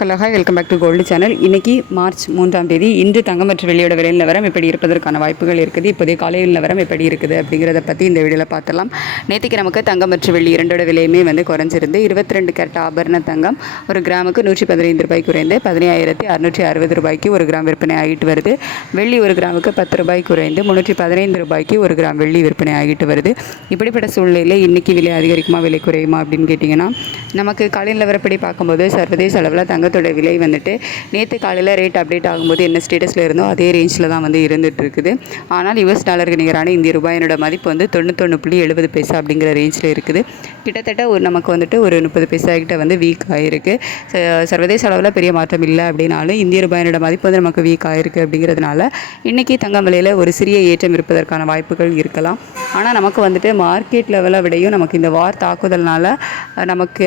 Hello hi welcome back to gold channel. இன்றைக்கி March 3ஆம் தேதி. இன்று தங்கம் மற்றும் வெள்ளியோட விலை நிலவரம் எப்படி இருப்பதற்கான வாய்ப்புகள் இருக்குது, இப்போதைய காலையில் நிலவரம் எப்படி இருக்குது அப்படிங்கிறத பற்றி இந்த வீடியோவில் பார்த்துலாம். நேற்றுக்கு நமக்கு தங்கம் மற்றும் வெள்ளி இரண்டோட விலையுமே குறைஞ்சிருந்து 22 கேரட் ஆபரண தங்கம் ஒரு கிராமுக்கு 115 ரூபாய் குறைந்து 15,660 ரூபாய்க்கு ஒரு கிராம் விற்பனை ஆகிட்டு வருது. வெள்ளி ஒரு கிராமுக்கு 10 ரூபாய் குறைந்து 315 ரூபாய்க்கு ஒரு கிராம் வெள்ளி விற்பனை ஆகிட்டு வருது. இப்படிப்பட்ட சூழ்நிலையில் இன்றைக்கி விலை அதிகரிக்குமா விலை குறையுமா அப்படின்னு கேட்டிங்கன்னா, நமக்கு காலையில் நிலவரப்படி பார்க்கும்போது சர்வதேச அளவில் தங்கத்தோட விலை நேற்று காலையில் ரேட் அப்டேட் ஆகும்போது என்ன ஸ்டேட்டஸில் இருந்தோ அதே ரேஞ்சில் தான் இருந்துகிட்டு இருக்குது. ஆனால் US டாலருக்கு நிகரான இந்திய ரூபாயினோட மதிப்பு 91.70 அப்படிங்கிற ரேஞ்சில் இருக்குது. கிட்டத்தட்ட நமக்கு ஒரு 30 பைசா கிட்ட வீக் ஆகிருக்கு. சர்வதேச அளவில் பெரிய மாற்றம் இல்லை அப்படின்னாலும் இந்திய ரூபாயினோட மதிப்பு நமக்கு வீக் ஆகிருக்கு. அப்படிங்கிறதுனால இன்றைக்கி தங்கம் விலையில் ஒரு சிறிய ஏற்றம் இருப்பதற்கான வாய்ப்புகள் இருக்கலாம். ஆனால் நமக்கு மார்க்கெட் லெவலை விடையும் நமக்கு இந்த வார் தாக்குதல்னால நமக்கு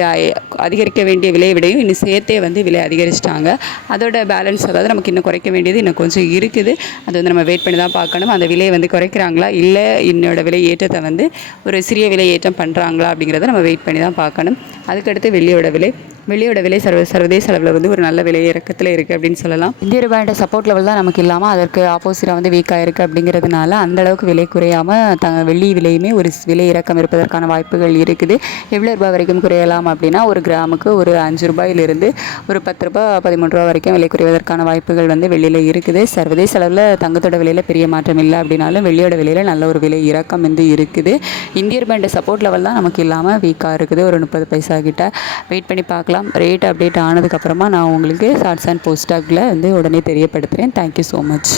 அதிகரிக்க வேண்டிய விலையை விடையும் இன்னும் சேர்த்தே விலை அதிகரிச்சிட்டாங்க. அதோட பேலன்ஸ், அதாவது நமக்கு இன்னும் குறைக்க வேண்டியது இன்னும் கொஞ்சம் இருக்குது. அது நம்ம வெயிட் பண்ணி தான் பார்க்கணும். அந்த விலையை குறைக்கிறாங்களா, இல்லை என்னோட விலை ஏற்றத்தை ஒரு சிறிய விலை ஏற்றம் பண்ணுறாங்களா அப்படிங்கிறத நம்ம வெயிட் பண்ணி தான் பார்க்கணும். அதுக்கடுத்து வெள்ளியோட விலை சர்வதேச அளவில் ஒரு நல்ல விலை இறக்கத்தில் இருக்குது அப்படின்னு சொல்லலாம். இந்திய ரூபாயோட சப்போர்ட் லெவல் தான் நமக்கு இல்லாமல் அதற்கு ஆப்போசிட்டாக வீக்காக இருக்குது. அப்படிங்கிறதுனால அந்தளவுக்கு விலை குறையாமல் வெள்ளி விலையுமே ஒரு விலை இறக்கம் இருப்பதற்கான வாய்ப்புகள் இருக்குது. எவ்வளோ ரூபாய் வரைக்கும் குறையலாம் அப்படின்னா, ஒரு கிராமுக்கு ஒரு 5 ரூபாயிலிருந்து ஒரு 10 ரூபாய் 13 ரூபா வரைக்கும் விலை குறைவதற்கான வாய்ப்புகள் வெள்ளியில் இருக்குது. சர்வதேச அளவில் தங்கத்தோட விலையில் பெரிய மாற்றம் இல்லை அப்படின்னாலும் வெள்ளியோட விலையில் நல்ல ஒரு விலை இறக்கம் இருக்குது. இந்திய ரூபாயோட சப்போர்ட் லெவல் தான் நமக்கு இல்லாமல் வீக்காக இருக்குது. ஒரு 30 பைசா கிட்ட வெயிட் பண்ணி பார்க்கலாம். ரேட் அப்டேட் ஆனதுக்கப்புறமா நான் உங்களுக்கு ஷார்ட்ஸ் அண்ட் போஸ்டாகில் உடனே தெரியப்படுத்துகிறேன். Thank you so much.